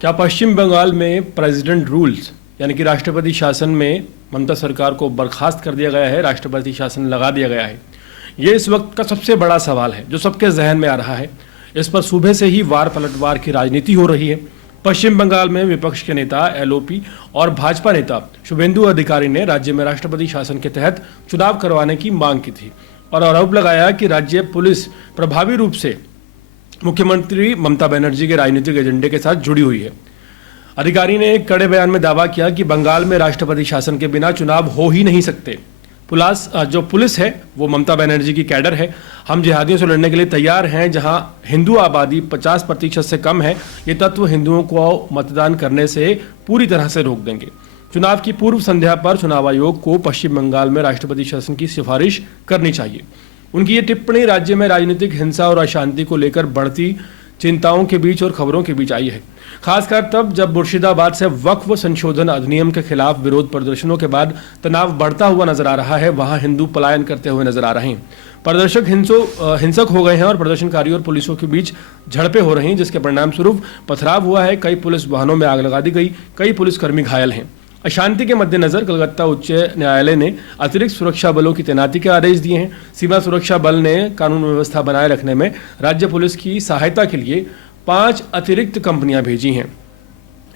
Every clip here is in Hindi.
क्या पश्चिम बंगाल में प्रेसिडेंट रूल्स यानी कि राष्ट्रपति शासन में ममता सरकार को बर्खास्त कर दिया गया है, राष्ट्रपति शासन लगा दिया गया है? ये इस वक्त का सबसे बड़ा सवाल है जो सबके जहन में आ रहा है। इस पर सुबह से ही वार पलटवार की राजनीति हो रही है। पश्चिम बंगाल में विपक्ष के नेता एलओपी और भाजपा नेता शुभेंदु अधिकारी ने राज्य में राष्ट्रपति शासन के तहत चुनाव करवाने की मांग की थी और आरोप लगाया कि राज्य पुलिस प्रभावी रूप से मुख्यमंत्री ममता बनर्जी के राजनीतिक एजेंडे के साथ जुड़ी हुई है। अधिकारी ने एक कड़े बयान में दावा किया कि बंगाल में राष्ट्रपति शासन के बिना चुनाव हो ही नहीं सकते। जो पुलिस है वो ममता बनर्जी की कैडर है। हम जिहादियों से लड़ने के लिए तैयार हैं। जहां हिंदू आबादी 50% से कम है, ये तत्व हिंदुओं को मतदान करने से पूरी तरह से रोक देंगे। चुनाव की पूर्व संध्या पर चुनाव आयोग को पश्चिम बंगाल में राष्ट्रपति शासन की सिफारिश करनी चाहिए। उनकी ये टिप्पणी राज्य में राजनीतिक हिंसा और अशांति को लेकर बढ़ती चिंताओं के बीच और खबरों के बीच आई है, खासकर तब जब मुर्शिदाबाद से वक्फ संशोधन अधिनियम के खिलाफ विरोध प्रदर्शनों के बाद तनाव बढ़ता हुआ नजर आ रहा है। वहां हिंदू पलायन करते हुए नजर आ रहे हैं। प्रदर्शक हिंसक हो गए हैं और प्रदर्शनकारियों और पुलिसों के बीच झड़पें हो रही हैं, जिसके परिणाम स्वरूप पथराव हुआ है। कई पुलिस वाहनों में आग लगा दी गई, कई पुलिसकर्मी घायल हैं। अशांति के मद्देनजर कलकत्ता उच्च न्यायालय ने अतिरिक्त सुरक्षा बलों की तैनाती के आदेश दिए हैं। सीमा सुरक्षा बल ने कानून व्यवस्था बनाए रखने में राज्य पुलिस की सहायता के लिए 5 अतिरिक्त कंपनियां भेजी हैं।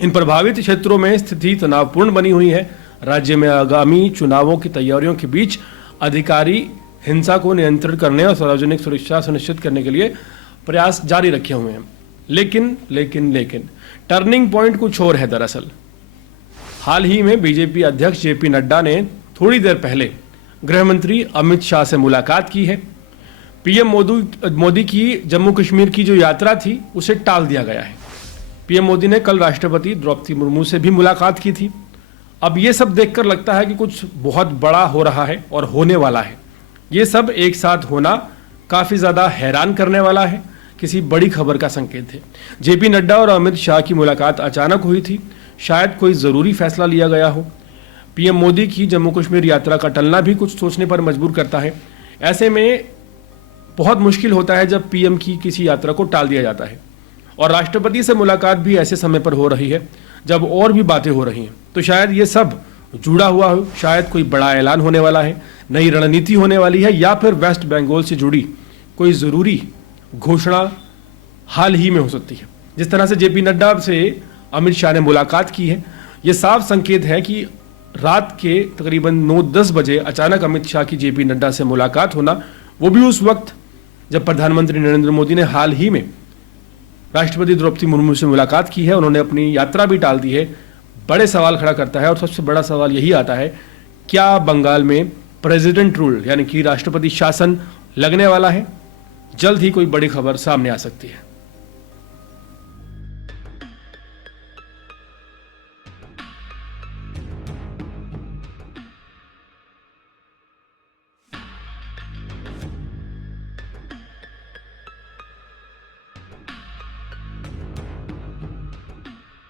इन प्रभावित क्षेत्रों में स्थिति तनावपूर्ण बनी हुई है। राज्य में आगामी चुनावों की तैयारियों के बीच अधिकारी हिंसा को नियंत्रित करने और सार्वजनिक सुरक्षा सुनिश्चित करने के लिए प्रयास जारी रखे हुए हैं। लेकिन टर्निंग पॉइंट कुछ और है। दरअसल हाल ही में बीजेपी अध्यक्ष जेपी नड्डा ने थोड़ी देर पहले गृह मंत्री अमित शाह से मुलाकात की है। पीएम मोदी की जम्मू कश्मीर की जो यात्रा थी उसे टाल दिया गया है। पीएम मोदी ने कल राष्ट्रपति द्रौपदी मुर्मू से भी मुलाकात की थी। अब ये सब देखकर लगता है कि कुछ बहुत बड़ा हो रहा है और होने वाला है। ये सब एक साथ होना काफी ज्यादा हैरान करने वाला है, किसी बड़ी खबर का संकेत है। जेपी नड्डा और अमित शाह की मुलाकात अचानक हुई थी, शायद कोई जरूरी फैसला लिया गया हो। पीएम मोदी की जम्मू कश्मीर यात्रा का टलना भी कुछ सोचने पर मजबूर करता है। ऐसे में बहुत मुश्किल होता है जब पीएम की किसी यात्रा को टाल दिया जाता है और राष्ट्रपति से मुलाकात भी ऐसे समय पर हो रही है जब और भी बातें हो रही हैं। तो शायद ये सब जुड़ा हुआ हो, शायद कोई बड़ा ऐलान होने वाला है, नई रणनीति होने वाली है, या फिर वेस्ट बंगाल से जुड़ी कोई जरूरी घोषणा हाल ही में हो सकती है। जिस तरह से जेपी नड्डा से अमित शाह ने मुलाकात की है, ये साफ संकेत है कि रात के तकरीबन 9-10 बजे अचानक अमित शाह की जेपी नड्डा से मुलाकात होना, वो भी उस वक्त जब प्रधानमंत्री नरेंद्र मोदी ने हाल ही में राष्ट्रपति द्रौपदी मुर्मू से मुलाकात की है, उन्होंने अपनी यात्रा भी टाल दी है, बड़े सवाल खड़ा करता है। और सबसे बड़ा सवाल यही आता है, क्या बंगाल में प्रेसिडेंट रूल यानी कि राष्ट्रपति शासन लगने वाला है? जल्द ही कोई बड़ी खबर सामने आ सकती है।